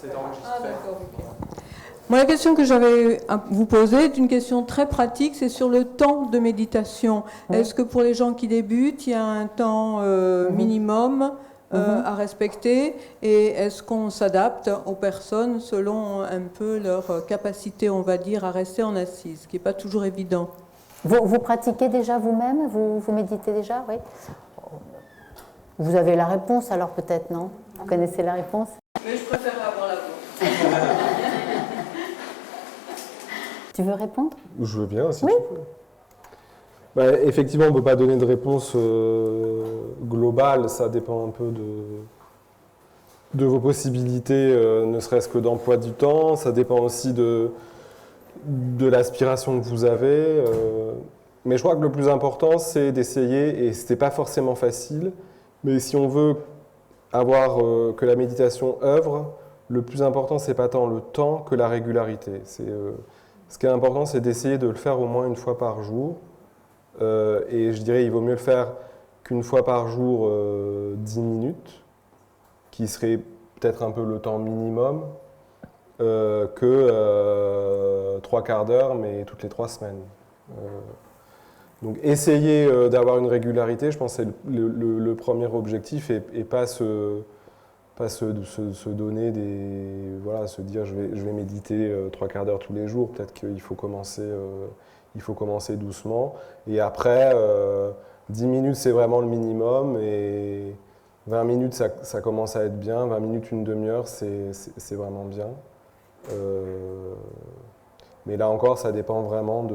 c'est enregistré. Ah, d'accord, ok. Moi, la question que j'avais à vous poser est une question très pratique, c'est sur le temps de méditation. Oui. Est-ce que pour les gens qui débutent, il y a un temps minimum à respecter, et est-ce qu'on s'adapte aux personnes selon un peu leur capacité, on va dire, à rester en assise, ce qui n'est pas toujours évident? Vous pratiquez déjà vous-même? Vous méditez déjà? Oui. Vous avez la réponse alors peut-être, non? Vous connaissez la réponse? Mais je préfère avoir la réponse. Tu veux répondre? Je veux bien, si oui. Tu peux. Bah, effectivement, on ne peut pas donner de réponse globale, ça dépend un peu de vos possibilités, ne serait-ce que d'emploi du temps, ça dépend aussi de l'aspiration que vous avez. Mais je crois que le plus important, c'est d'essayer, et ce n'est pas forcément facile, mais si on veut avoir que la méditation œuvre, le plus important, ce n'est pas tant le temps que la régularité. Ce qui est important, c'est d'essayer de le faire au moins une fois par jour. Et je dirais qu'il vaut mieux le faire qu'une fois par jour 10 minutes, qui serait peut-être un peu le temps minimum, que 3 quarts d'heure, mais toutes les 3 semaines. Donc essayer d'avoir une régularité, je pense que c'est le premier objectif, et pas se donner voilà, se dire je vais méditer 3 quarts d'heure tous les jours. Peut-être qu'il faut commencer doucement. Et après, 10 minutes, c'est vraiment le minimum. Et 20 minutes, ça commence à être bien. 20 minutes, une demi-heure, c'est vraiment bien. Mais là encore, ça dépend vraiment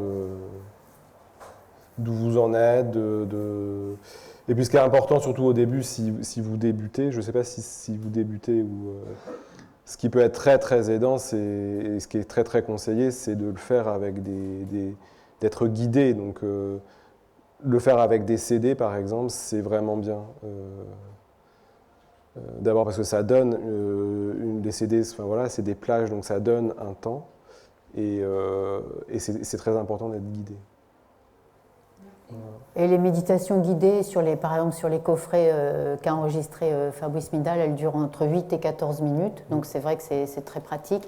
d'où vous en êtes. Et puis ce qui est important, surtout au début, si vous débutez, je ne sais pas si vous débutez ou... ce qui peut être très très aidant, et ce qui est très très conseillé, c'est de le faire avec d'être guidé. Donc le faire avec des CD par exemple, c'est vraiment bien. D'abord parce que ça donne, des CD, enfin, voilà, c'est des plages, donc ça donne un temps, et c'est très important d'être guidé. Et les méditations guidées, par exemple sur les coffrets qu'a enregistré Fabrice Midal, elles durent entre 8 et 14 minutes, donc c'est vrai que c'est très pratique.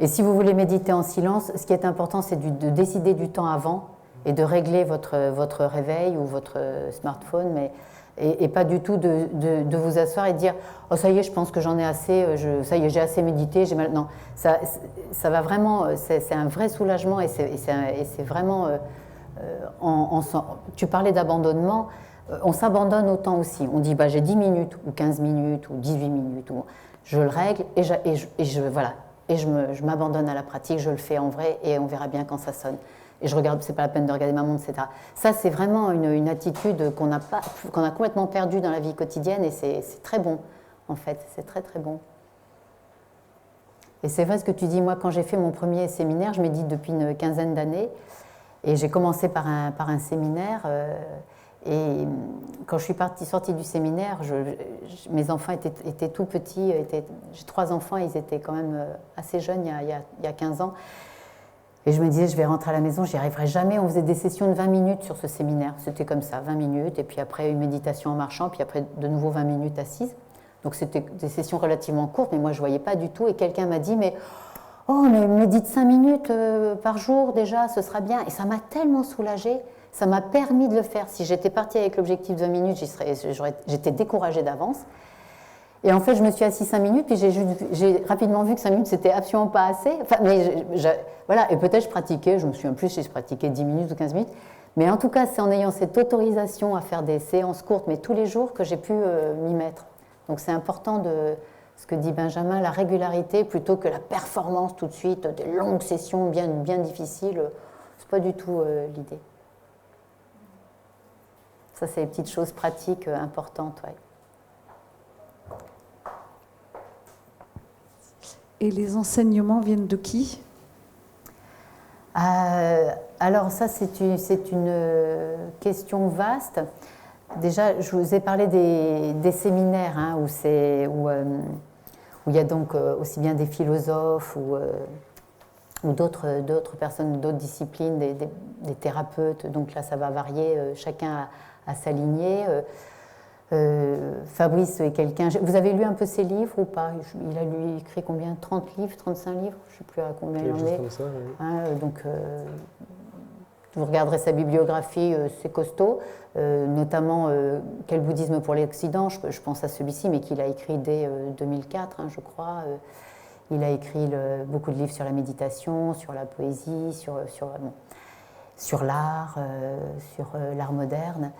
Et si vous voulez méditer en silence, ce qui est important, c'est de décider du temps avant et de régler votre réveil ou votre smartphone, et pas du tout de vous asseoir et de dire « Oh, ça y est, je pense que j'en ai assez, ça y est, j'ai assez médité, j'ai mal... » Non, ça va vraiment, c'est un vrai soulagement, et c'est vraiment... tu parlais d'abandonnement, on s'abandonne au temps aussi. On dit bah, j'ai 10 minutes, ou 15 minutes, ou 18 minutes, je le règle, et je m'abandonne à la pratique, je le fais en vrai, et on verra bien quand ça sonne. Et je regarde, c'est pas la peine de regarder ma montre, etc. Ça, c'est vraiment une attitude qu'on a complètement perdue dans la vie quotidienne, et c'est très bon, en fait, c'est très très bon. Et c'est vrai ce que tu dis, moi quand j'ai fait mon premier séminaire, je médite depuis une quinzaine d'années, et j'ai commencé par un séminaire, Et quand je suis sortie du séminaire, mes enfants étaient tout petits. J'ai 3 enfants, ils étaient quand même assez jeunes il y a 15 ans. Et je me disais, je vais rentrer à la maison, j'y arriverai jamais. On faisait des sessions de 20 minutes sur ce séminaire. C'était comme ça, 20 minutes, et puis après une méditation en marchant, puis après de nouveau 20 minutes assises. Donc c'était des sessions relativement courtes, mais moi je ne voyais pas du tout. Et quelqu'un m'a dit, mais médite 5 minutes par jour déjà, ce sera bien. Et ça m'a tellement soulagée, ça m'a permis de le faire. Si j'étais partie avec l'objectif de 20 minutes, j'étais découragée d'avance. Et en fait, je me suis assise 5 minutes, puis j'ai rapidement vu que 5 minutes, c'était absolument pas assez. Enfin, mais voilà, et peut-être je pratiquais, je me souviens plus si je pratiquais 10 minutes ou 15 minutes. Mais en tout cas, c'est en ayant cette autorisation à faire des séances courtes, mais tous les jours, que j'ai pu m'y mettre. Donc c'est important de, ce que dit Benjamin, la régularité plutôt que la performance tout de suite, des longues sessions bien difficiles. C'est pas du tout l'idée. Ça, c'est les petites choses pratiques importantes, ouais. Et les enseignements viennent de qui ? Alors ça, c'est une question vaste. Déjà, je vous ai parlé des séminaires hein, où il y a donc aussi bien des philosophes ou d'autres personnes, d'autres disciplines, des thérapeutes. Donc là, ça va varier, chacun à sa lignée. Fabrice est quelqu'un... Vous avez lu un peu ses livres ou pas ? Il a écrit combien ? 30 livres, 35 livres ? Je ne sais plus à combien il en est. Comme ça, oui. Hein, donc, vous regarderez sa bibliographie, c'est costaud. Notamment, Quel bouddhisme pour l'Occident ? Je pense à celui-ci, mais qu'il a écrit dès 2004, hein, je crois. Il a écrit beaucoup de livres sur la méditation, sur la poésie, sur l'art, sur l'art moderne.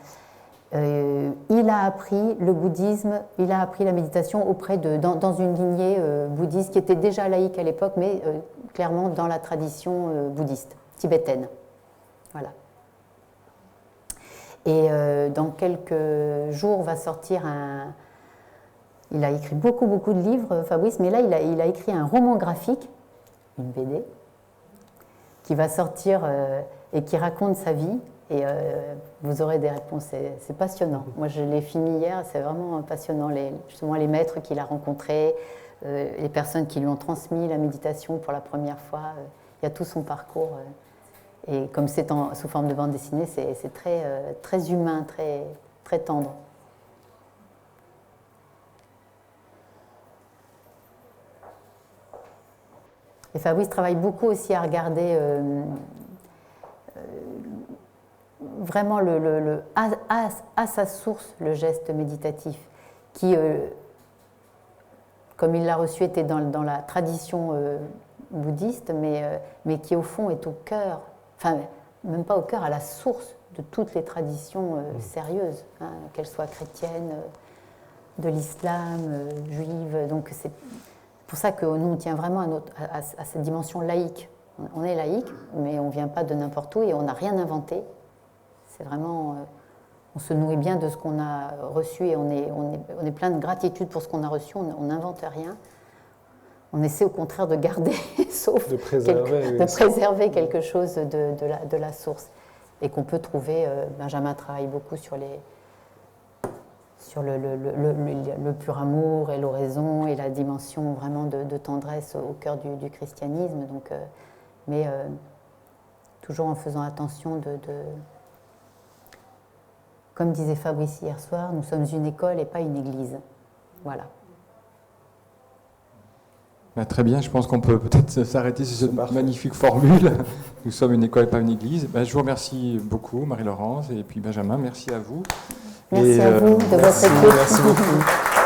Il a appris le bouddhisme, il a appris la méditation dans une lignée bouddhiste qui était déjà laïque à l'époque, mais clairement dans la tradition bouddhiste, tibétaine. Voilà. Et dans quelques jours va sortir il a écrit beaucoup de livres, Fabrice, mais là il a écrit un roman graphique, une BD, qui va sortir et qui raconte sa vie. Et vous aurez des réponses, c'est passionnant. Moi, je l'ai fini hier, c'est vraiment passionnant. Justement, les maîtres qu'il a rencontrés, les personnes qui lui ont transmis la méditation pour la première fois, il y a tout son parcours. Et comme c'est sous forme de bande dessinée, c'est très humain, très tendre. Et Fabrice travaille beaucoup aussi à regarder... vraiment à sa source le geste méditatif qui, comme il l'a reçu, était dans la tradition bouddhiste, mais qui au fond est au cœur, enfin même pas au cœur, à la source de toutes les traditions sérieuses, hein, qu'elles soient chrétiennes, de l'islam, juive. Donc c'est pour ça que nous on tient vraiment à cette dimension laïque. On est laïque, mais on ne vient pas de n'importe où et on n'a rien inventé. C'est vraiment, on se nourrit bien de ce qu'on a reçu et on est plein de gratitude pour ce qu'on a reçu, on n'invente rien. On essaie au contraire de garder, sauf de préserver quelque chose de la source. Et qu'on peut trouver, Benjamin travaille beaucoup sur le pur amour et l'oraison et la dimension vraiment de tendresse au cœur du christianisme. Donc, mais toujours en faisant attention Comme disait Fabrice hier soir, nous sommes une école et pas une église. Voilà. Très bien, je pense qu'on peut peut-être s'arrêter sur cette magnifique formule. Nous sommes une école et pas une église. Je vous remercie beaucoup, Marie-Laurence, et puis Benjamin, merci à vous. Merci à vous de votre écoute. Merci beaucoup.